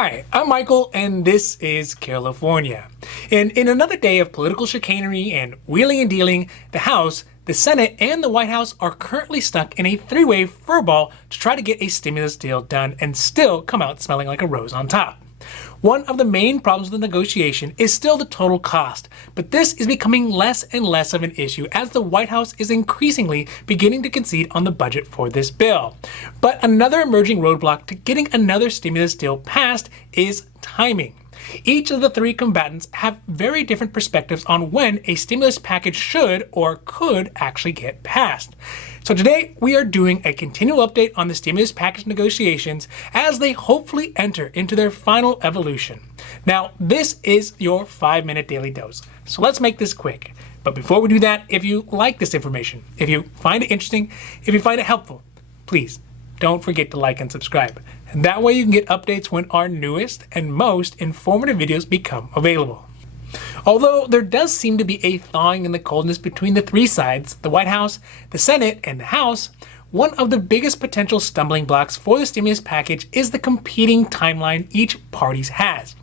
Hi, I'm Michael, and this is Carelifornia. And in another day of political chicanery and wheeling and dealing, the House, the Senate, and the White House are currently stuck in a three-way furball to try to get a stimulus deal done and still come out smelling like a rose on top. One of the main problems with the negotiation is still the total cost, but this is becoming less and less of an issue as the White House is increasingly beginning to concede on the budget for this bill. But another emerging roadblock to getting another stimulus deal passed is timing. Each of the three combatants have very different perspectives on when a stimulus package should or could actually get passed. So today we are doing a continual update on the stimulus package negotiations as they hopefully enter into their final evolution. Now, this is your 5-minute daily dose, so let's make this quick. But before we do that, if you like this information, if you find it interesting, if you find it helpful, please don't forget to like and subscribe. And that way you can get updates when our newest and most informative videos become available. Although there does seem to be a thawing in the coldness between the three sides, the White House, the Senate, and the House, one of the biggest potential stumbling blocks for the stimulus package is the competing timeline each party has.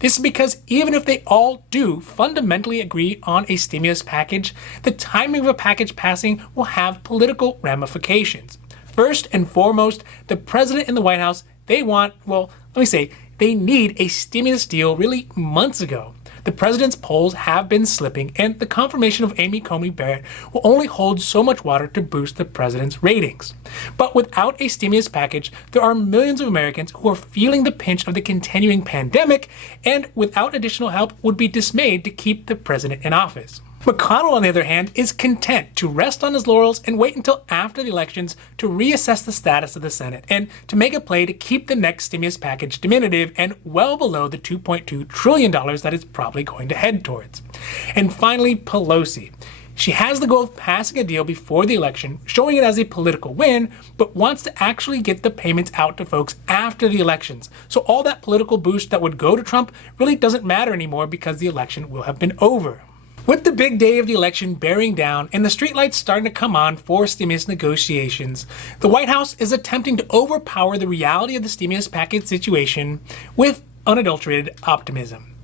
This is because even if they all do fundamentally agree on a stimulus package, the timing of a package passing will have political ramifications. First and foremost, the president and the White House, they need a stimulus deal really months ago. The president's polls have been slipping, and the confirmation of Amy Coney Barrett will only hold so much water to boost the president's ratings. But without a stimulus package, there are millions of Americans who are feeling the pinch of the continuing pandemic, and without additional help would be dismayed to keep the president in office. McConnell, on the other hand, is content to rest on his laurels and wait until after the elections to reassess the status of the Senate and to make a play to keep the next stimulus package diminutive and well below the $2.2 trillion that it's probably going to head towards. And finally, Pelosi. She has the goal of passing a deal before the election, showing it as a political win, but wants to actually get the payments out to folks after the elections. So all that political boost that would go to Trump really doesn't matter anymore because the election will have been over. With the big day of the election bearing down and the streetlights starting to come on for stimulus negotiations, the White House is attempting to overpower the reality of the stimulus package situation with unadulterated optimism.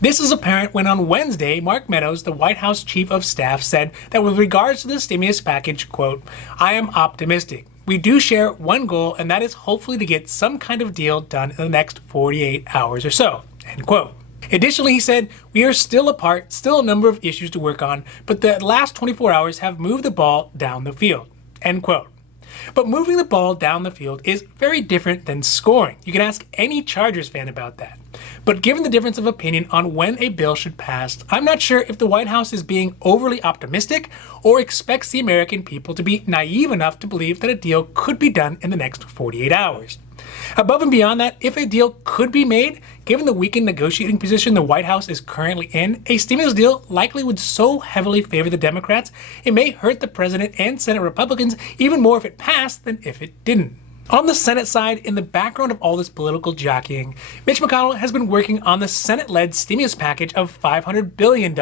This is apparent when on Wednesday, Mark Meadows, the White House Chief of Staff, said that with regards to the stimulus package, quote, "I am optimistic. We do share one goal, and that is hopefully to get some kind of deal done in the next 48 hours or so," end quote. Additionally, he said, "We are still apart, still a number of issues to work on, but the last 24 hours have moved the ball down the field," end quote. But moving the ball down the field is very different than scoring. You can ask any Chargers fan about that. But given the difference of opinion on when a bill should pass, I'm not sure if the White House is being overly optimistic or expects the American people to be naive enough to believe that a deal could be done in the next 48 hours. Above and beyond that, if a deal could be made, given the weakened negotiating position the White House is currently in, a stimulus deal likely would so heavily favor the Democrats, it may hurt the president and Senate Republicans even more if it passed than if it didn't. On the Senate side, in the background of all this political jockeying, Mitch McConnell has been working on the Senate-led stimulus package of $500 billion.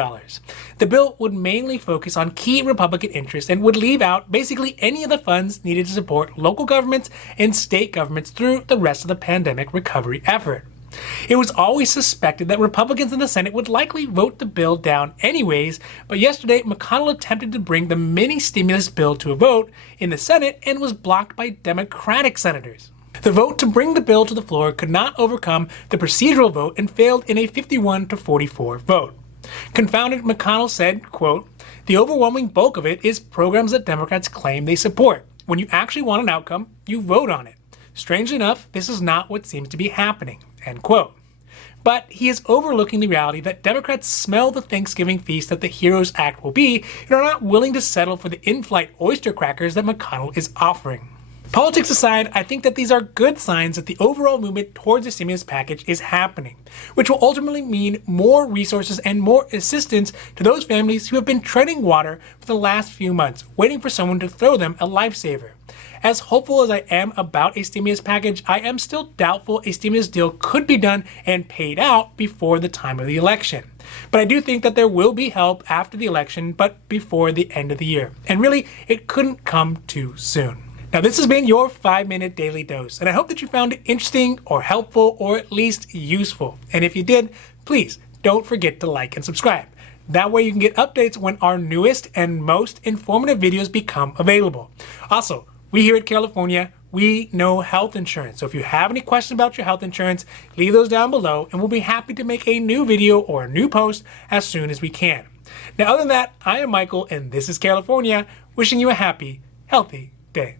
The bill would mainly focus on key Republican interests and would leave out basically any of the funds needed to support local governments and state governments through the rest of the pandemic recovery effort. It was always suspected that Republicans in the Senate would likely vote the bill down anyways, but yesterday McConnell attempted to bring the mini stimulus bill to a vote in the Senate and was blocked by Democratic senators. The vote to bring the bill to the floor could not overcome the procedural vote and failed in a 51-44 vote. Confounded, McConnell said, quote, "The overwhelming bulk of it is programs that Democrats claim they support. When you actually want an outcome, you vote on it. Strangely enough, this is not what seems to be happening," end quote. But he is overlooking the reality that Democrats smell the Thanksgiving feast that the HEREOS Act will be and are not willing to settle for the in-flight oyster crackers that McConnell is offering. Politics aside, I think that these are good signs that the overall movement towards the stimulus package is happening, which will ultimately mean more resources and more assistance to those families who have been treading water for the last few months, waiting for someone to throw them a lifesaver. As hopeful as I am about a stimulus package, I am still doubtful a stimulus deal could be done and paid out before the time of the election. But I do think that there will be help after the election, but before the end of the year. And really, it couldn't come too soon. Now, this has been your 5-minute daily dose, and I hope that you found it interesting or helpful or at least useful. And if you did, please don't forget to like and subscribe. That way you can get updates when our newest and most informative videos become available. Also, we here at Carelifornia, we know health insurance. So if you have any questions about your health insurance, leave those down below and we'll be happy to make a new video or a new post as soon as we can. Now, other than that, I am Michael and this is Carelifornia, wishing you a happy, healthy day.